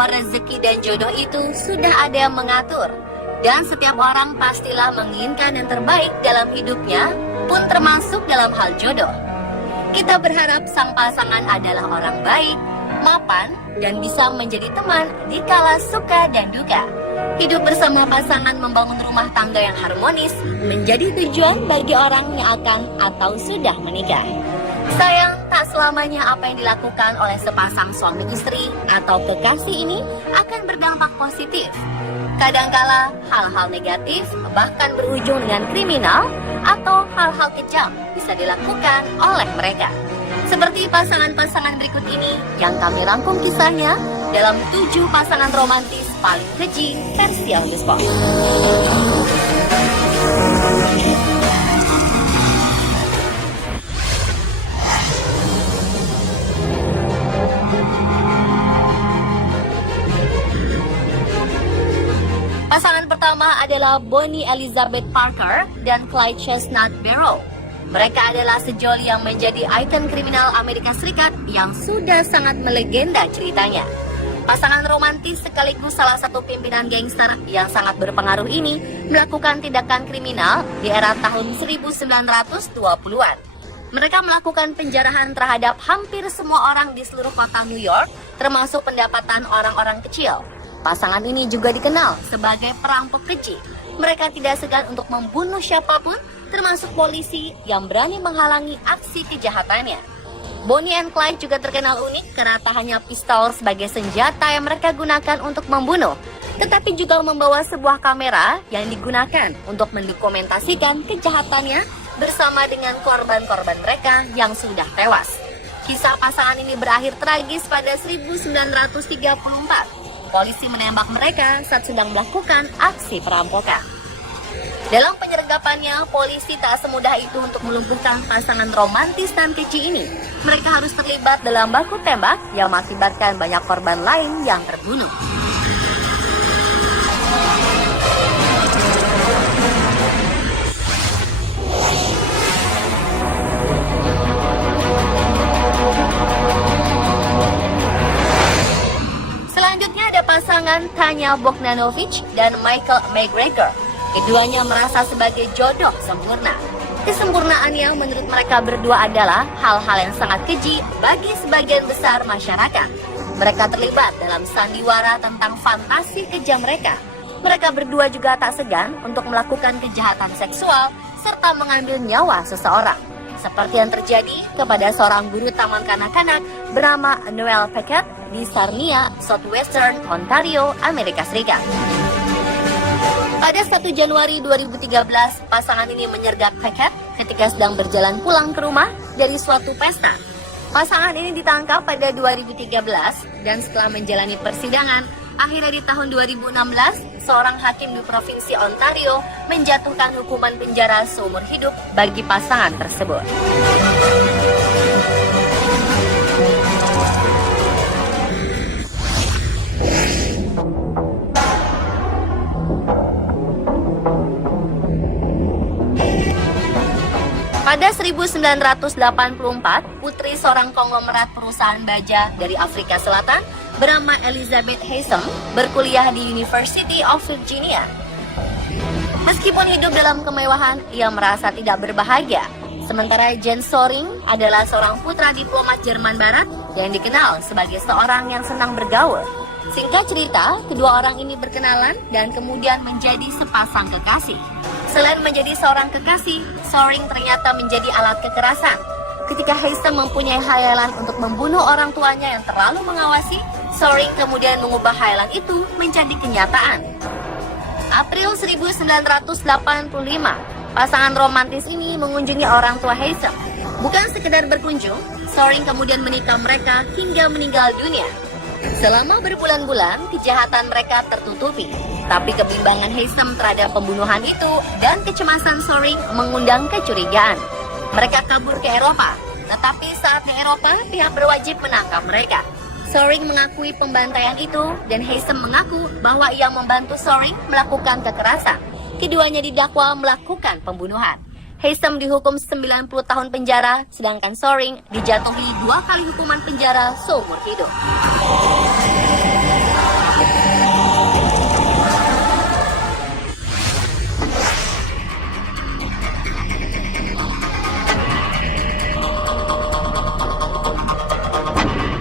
bahwa rezeki dan jodoh itu sudah ada yang mengatur. Dan setiap orang pastilah menginginkan yang terbaik dalam hidupnya, pun termasuk dalam hal jodoh. Kita berharap sang pasangan adalah orang baik, mapan, dan bisa menjadi teman di kala suka dan duka. Hidup bersama pasangan membangun rumah tangga yang harmonis menjadi tujuan bagi orang yang akan atau sudah menikah. Sayang, tak selamanya apa yang dilakukan oleh sepasang suami istri atau kekasih ini akan berdampak positif. Kadangkala hal-hal negatif bahkan berujung dengan kriminal atau hal-hal kejam bisa dilakukan oleh mereka. Seperti pasangan-pasangan berikut ini yang kami rangkum kisahnya dalam 7 pasangan romantis paling keji versi On The Spot. Pasangan pertama adalah Bonnie Elizabeth Parker dan Clyde Chestnut Barrow. Mereka adalah sejoli yang menjadi ikon kriminal Amerika Serikat yang sudah sangat melegenda ceritanya. Pasangan romantis sekaligus salah satu pimpinan gangster yang sangat berpengaruh ini melakukan tindakan kriminal di era tahun 1920-an. Mereka melakukan penjarahan terhadap hampir semua orang di seluruh kota New York, termasuk pendapatan orang-orang kecil. Pasangan ini juga dikenal sebagai perampok keji. Mereka tidak segan untuk membunuh siapapun, termasuk polisi yang berani menghalangi aksi kejahatannya. Bonnie and Clyde juga terkenal unik karena tak hanya pistol sebagai senjata yang mereka gunakan untuk membunuh, tetapi juga membawa sebuah kamera yang digunakan untuk mendokumentasikan kejahatannya bersama dengan korban-korban mereka yang sudah tewas. Kisah pasangan ini berakhir tragis pada 1934. Polisi menembak mereka saat sedang melakukan aksi perampokan. Dalam penyergapannya, polisi tak semudah itu untuk melumpuhkan pasangan romantis dan keji ini. Mereka harus terlibat dalam baku tembak yang mengakibatkan banyak korban lain yang terbunuh. Selanjutnya ada pasangan Tanya Bogdanovic dan Michael McGregor. Keduanya merasa sebagai jodoh sempurna. Kesempurnaannya menurut mereka berdua adalah hal-hal yang sangat keji bagi sebagian besar masyarakat. Mereka terlibat dalam sandiwara tentang fantasi kejam mereka. Mereka berdua juga tak segan untuk melakukan kejahatan seksual serta mengambil nyawa seseorang. Seperti yang terjadi kepada seorang guru taman kanak-kanak bernama Noel Paquette di Sarnia, Southwestern Ontario, Amerika Serikat. Pada 1 Januari 2013, pasangan ini menyergap Paquette ketika sedang berjalan pulang ke rumah dari suatu pesta. Pasangan ini ditangkap pada 2013 dan setelah menjalani persidangan, akhirnya di tahun 2016, seorang hakim di Provinsi Ontario menjatuhkan hukuman penjara seumur hidup bagi pasangan tersebut. Pada 1984, putri seorang konglomerat perusahaan baja dari Afrika Selatan bernama Elizabeth Haysom berkuliah di University of Virginia. Meskipun hidup dalam kemewahan, ia merasa tidak berbahagia. Sementara Jane Soring adalah seorang putra diplomat Jerman Barat yang dikenal sebagai seorang yang senang bergaul. Singkat cerita, kedua orang ini berkenalan dan kemudian menjadi sepasang kekasih. Selain menjadi seorang kekasih, Soring ternyata menjadi alat kekerasan. Ketika Haysom mempunyai khayalan untuk membunuh orang tuanya yang terlalu mengawasi, Soring kemudian mengubah khayalan itu menjadi kenyataan. April 1985, pasangan romantis ini mengunjungi orang tua Haysom. Bukan sekedar berkunjung, Soring kemudian menikam mereka hingga meninggal dunia. Selama berbulan-bulan, kejahatan mereka tertutupi. Tapi kebimbangan Haysom terhadap pembunuhan itu dan kecemasan Soring mengundang kecurigaan. Mereka kabur ke Eropa, tetapi saat di Eropa, pihak berwajib menangkap mereka. Soring mengakui pembantaian itu dan Haysom mengaku bahwa ia membantu Soring melakukan kekerasan. Keduanya didakwa melakukan pembunuhan. Haysom dihukum 90 tahun penjara, sedangkan Soring dijatuhi 2 kali hukuman penjara seumur hidup.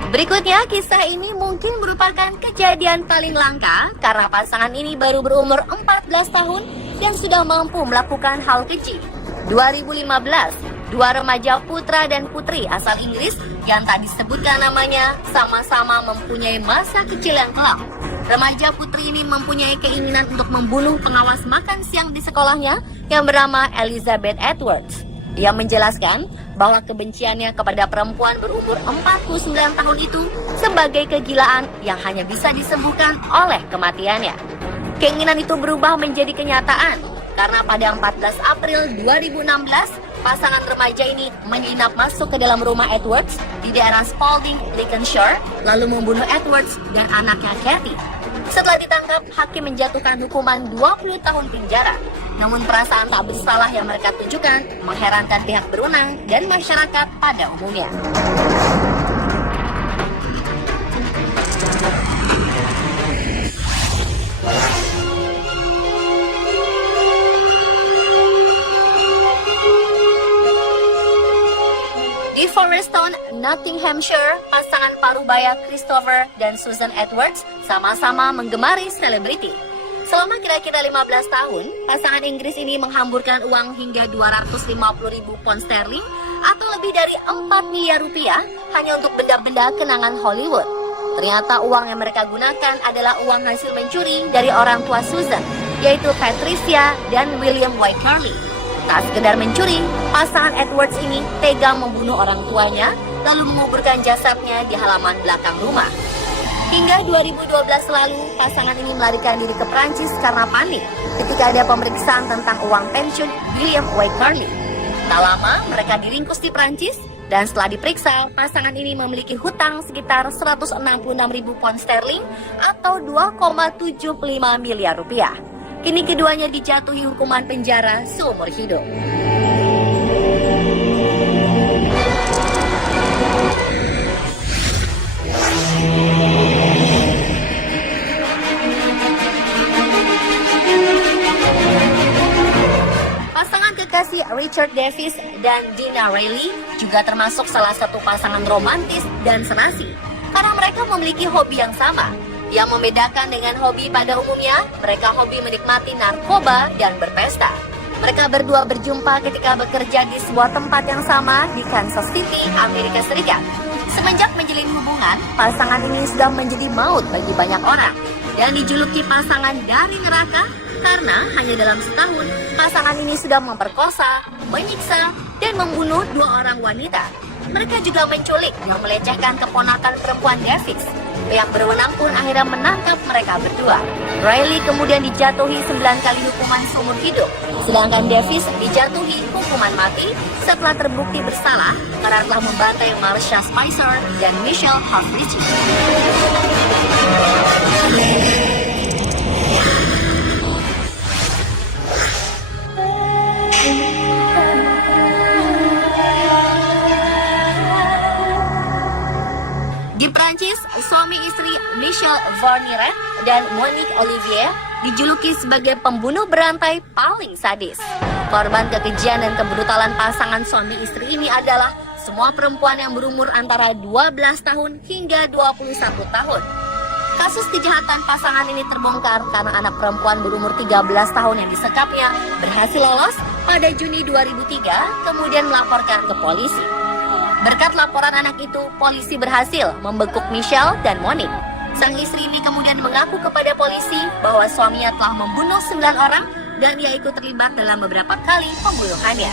Berikutnya, kisah ini mungkin merupakan kejadian paling langka karena pasangan ini baru berumur 14 tahun dan sudah mampu melakukan hal keji. 2015, dua remaja putra dan putri asal Inggris yang tak disebutkan namanya sama-sama mempunyai masa kecil yang kelam. Remaja putri ini mempunyai keinginan untuk membunuh pengawas makan siang di sekolahnya yang bernama Elizabeth Edwards. Ia menjelaskan bahwa kebenciannya kepada perempuan berumur 49 tahun itu sebagai kegilaan yang hanya bisa disembuhkan oleh kematiannya. Keinginan itu berubah menjadi kenyataan karena pada 14 April 2016, pasangan remaja ini menginap masuk ke dalam rumah Edwards di daerah Spalding, Lincolnshire, lalu membunuh Edwards dan anaknya Kathy. Setelah ditangkap, hakim menjatuhkan hukuman 20 tahun penjara. Namun perasaan tak bersalah yang mereka tunjukkan mengherankan pihak berwenang dan masyarakat pada umumnya. Di Forestone, Nottinghamshire, pasangan parubaya Christopher dan Susan Edwards sama-sama menggemari selebriti. Selama kira-kira 15 tahun, pasangan Inggris ini menghamburkan uang hingga 250.000 pound sterling atau lebih dari 4 miliar rupiah hanya untuk benda-benda kenangan Hollywood. Ternyata uang yang mereka gunakan adalah uang hasil mencuri dari orang tua Susan, yaitu Patricia dan William White Carley. Tak sekedar mencuri, pasangan Edwards ini tega membunuh orang tuanya lalu menguburkan jasadnya di halaman belakang rumah. Hingga 2012 lalu, pasangan ini melarikan diri ke Prancis karena panik ketika ada pemeriksaan tentang uang pensiun William White Carley. Tak lama, mereka diringkus di Prancis dan setelah diperiksa, pasangan ini memiliki hutang sekitar 166.000 pound sterling atau 2,75 miliar rupiah. Kini keduanya dijatuhi hukuman penjara seumur hidup. Pasangan kekasih Richard Davies dan Dina Reilly juga termasuk salah satu pasangan romantis dan serasi karena mereka memiliki hobi yang sama. Yang membedakan dengan hobi pada umumnya, mereka hobi menikmati narkoba dan berpesta. Mereka berdua berjumpa ketika bekerja di sebuah tempat yang sama di Kansas City, Amerika Serikat. Semenjak menjalin hubungan, pasangan ini sudah menjadi maut bagi banyak orang dan dijuluki pasangan dari neraka karena hanya dalam setahun, pasangan ini sudah memperkosa, menyiksa, dan membunuh 2 orang wanita. Mereka juga menculik dan melecehkan keponakan perempuan Davies. Pihak berwenang pun akhirnya menangkap mereka berdua. Reilly kemudian dijatuhi 9 kali hukuman seumur hidup, sedangkan Davies dijatuhi hukuman mati setelah terbukti bersalah karena telah membantai Marcia Spicer dan Michelle Halfrich. Di Prancis, suami istri Michel Fourniret dan Monique Olivier dijuluki sebagai pembunuh berantai paling sadis. Korban kekejian dan kebrutalan pasangan suami istri ini adalah semua perempuan yang berumur antara 12 tahun hingga 21 tahun. Kasus kejahatan pasangan ini terbongkar karena anak perempuan berumur 13 tahun yang disekapnya berhasil lolos pada Juni 2003, kemudian melaporkan ke polisi. Berkat laporan anak itu, polisi berhasil membekuk Michelle dan Monique. Sang istri ini kemudian mengaku kepada polisi bahwa suaminya telah membunuh 9 orang dan ia ikut terlibat dalam beberapa kali pembunuhannya.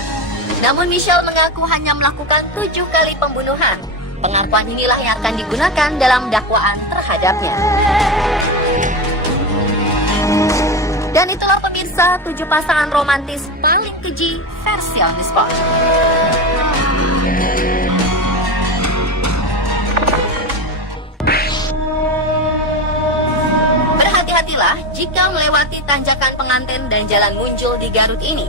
Namun Michelle mengaku hanya melakukan 7 kali pembunuhan. Pengakuan inilah yang akan digunakan dalam dakwaan terhadapnya. Dan itulah pemirsa 7 pasangan romantis paling keji versi On The Spot. Berhati-hatilah jika melewati tanjakan penganten dan jalan Munjul di Garut ini.